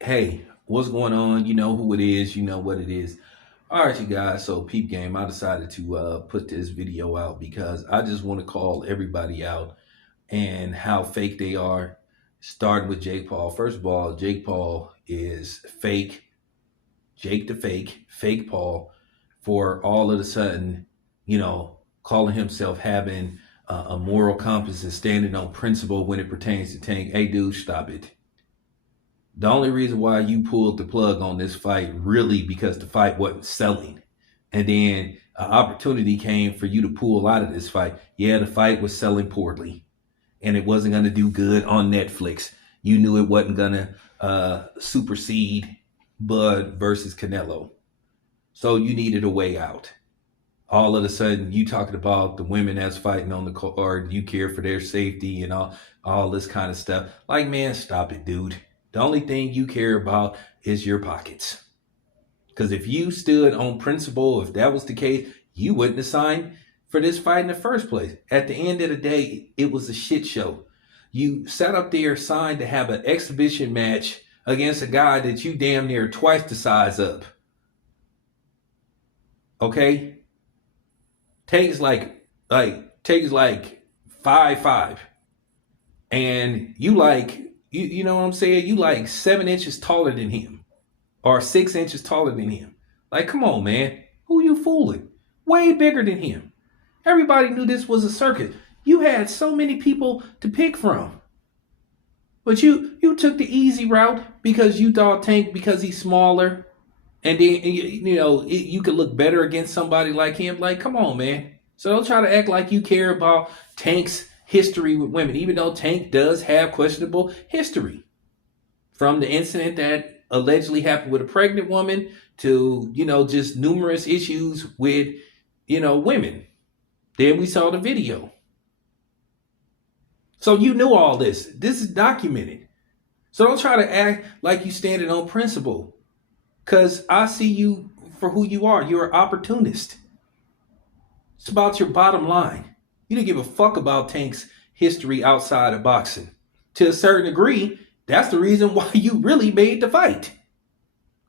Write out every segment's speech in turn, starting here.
Hey, what's going on? You know who it is, you know what it is. All right, you guys. So, peep game, I decided to put this video out because I just want to call everybody out and how fake they are. Starting with Jake Paul. First of all, Jake Paul is fake. Jake the fake Paul, for all of a sudden, calling himself having a moral compass and standing on principle when it pertains to Tank. Hey, dude, stop it. The only reason why you pulled the plug on this fight really because the fight wasn't selling. And then an opportunity came for you to pull out of this fight. Yeah, the fight was selling poorly and it wasn't going to do good on Netflix. You knew it wasn't going to supersede Bud versus Canelo. So you needed a way out. All of a sudden, you talking about the women that's fighting on the card, you care for their safety and all this kind of stuff. Like, man, stop it, dude. The only thing you care about is your pockets. Because if you stood on principle, if that was the case, you wouldn't have signed for this fight in the first place. At the end of the day, it was a shit show. You sat up there, signed to have an exhibition match against a guy that you damn near twice the size of. Okay? Takes like 5'5". And you know what I'm saying? You like 7 inches taller than him or 6 inches taller than him. Like, come on, man. Who you fooling? Way bigger than him. Everybody knew this was a circus. You had so many people to pick from. But you took the easy route because you thought Tank, because he's smaller, and then you could look better against somebody like him. Like, come on, man. So don't try to act like you care about Tank's history with women, even though Tank does have questionable history, from the incident that allegedly happened with a pregnant woman to just numerous issues with women. Then we saw the video. So you knew all this. This is documented. So don't try to act like you standing on principle. Because I see you for who you are. You're an opportunist. It's about your bottom line. You don't give a fuck about Tank's history outside of boxing. To a certain degree, that's the reason why you really made the fight.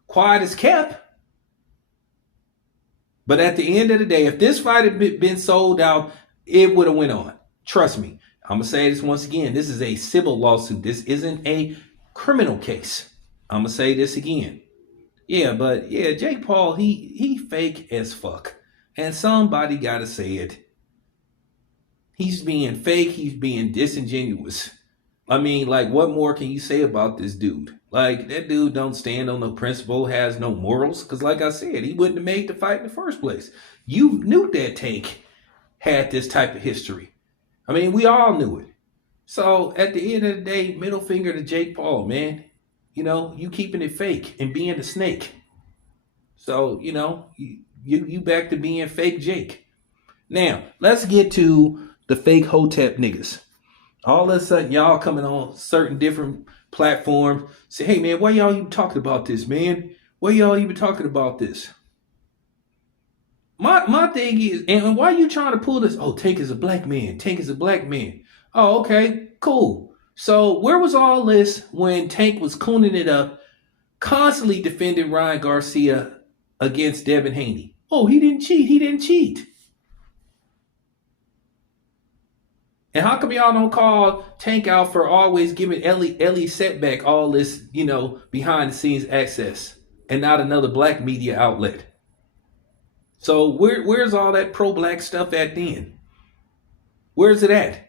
Quiet as kept. But at the end of the day, if this fight had been sold out, it would have went on. Trust me. I'm going to say this once again. This is a civil lawsuit. This isn't a criminal case. I'm going to say this again. Yeah, Jake Paul, he fake as fuck. And somebody got to say it. He's being fake. He's being disingenuous. I mean, like, what more can you say about this dude? Like, that dude don't stand on no principle, has no morals. Because like I said, he wouldn't have made the fight in the first place. You knew that Tank had this type of history. I mean, we all knew it. So at the end of the day, middle finger to Jake Paul, man. You keeping it fake and being a snake. So, you back to being fake Jake. Now, let's get to the fake Hotep niggas. All of a sudden, y'all coming on certain different platforms. Say, hey, man, why y'all even talking about this, man? Why y'all even talking about this? My thing is, and why you trying to pull this? Oh, Tank is a black man. Tank is a black man. Oh, okay, cool. So where was all this when Tank was cooning it up, constantly defending Ryan Garcia against Devin Haney? Oh, he didn't cheat. He didn't cheat. And how come y'all don't call Tank out for always giving Ellie Setback all this, behind the scenes access and not another black media outlet? So where's all that pro-black stuff at then? Where's it at?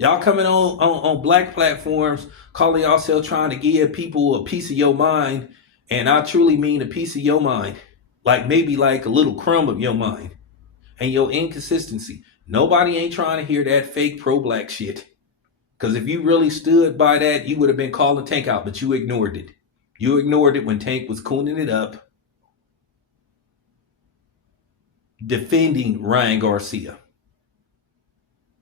Y'all coming on black platforms, calling yourself trying to give people a piece of your mind, and I truly mean a piece of your mind, like maybe like a little crumb of your mind, and your inconsistency. Nobody ain't trying to hear that fake pro-black shit. Because if you really stood by that, you would have been calling Tank out, but you ignored it. You ignored it when Tank was cooning it up, defending Ryan Garcia.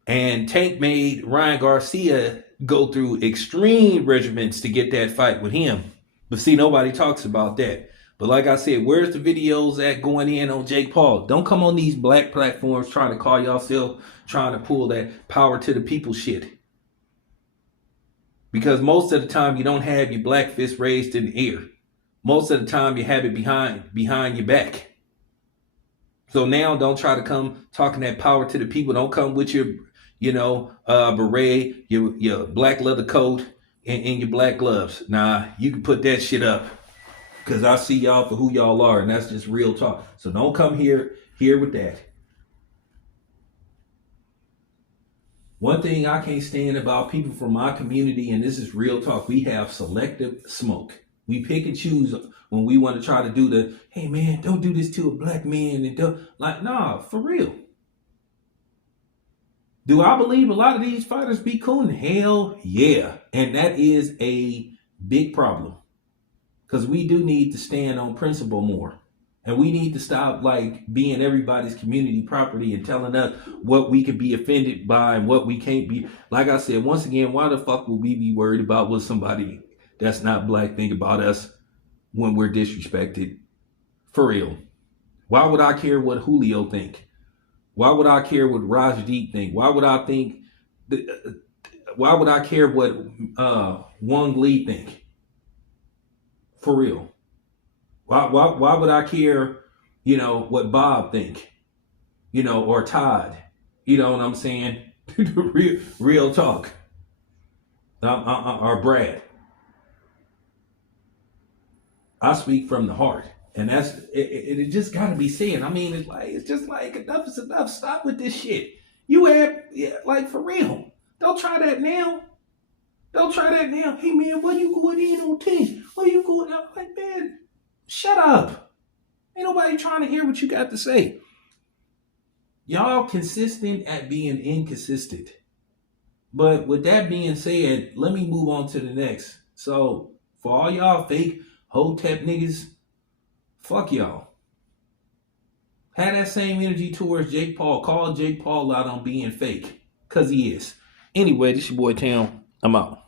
And Tank made Ryan Garcia go through extreme regimens to get that fight with him. But see, nobody talks about that. But like I said, where's the videos at going in on Jake Paul? Don't come on these black platforms trying to call yourself trying to pull that power to the people shit. Because most of the time you don't have your black fist raised in the air. Most of the time you have it behind your back. So now don't try to come talking that power to the people. Don't come with your, beret, your black leather coat, and your black gloves. Nah, you can put that shit up. Because I see y'all for who y'all are, and that's just real talk. So don't come here with that. One thing I can't stand about people from my community, and this is real talk, we have selective smoke. We pick and choose when we want to try to do the, hey man, don't do this to a black man. And don't, like, nah, for real. Do I believe a lot of these fighters be coon? Hell yeah. And that is a big problem. Because we do need to stand on principle more. And we need to stop like being everybody's community property and telling us what we could be offended by and what we can't be. Like I said, once again, why the fuck would we be worried about what somebody that's not black think about us when we're disrespected? For real. Why would I care what Julio think? Why would I care what Rajdeep think? Why would I care what Wang Lee think? For real. Why would I care, what Bob think, or Todd, you know what I'm saying? real talk. Or Brad. I speak from the heart. And that's, it just got to be said. I mean, it's just like enough is enough. Stop with this shit. Like for real. Don't try that now. Don't try that now. Hey man, why you going in on 10? Why you going out like that? Shut up. Ain't nobody trying to hear what you got to say. Y'all consistent at being inconsistent. But with that being said, let me move on to the next. So, for all y'all fake Hotep niggas, fuck y'all. Have that same energy towards Jake Paul. Call Jake Paul out on being fake. Because he is. Anyway, this your boy Tam. I'm out.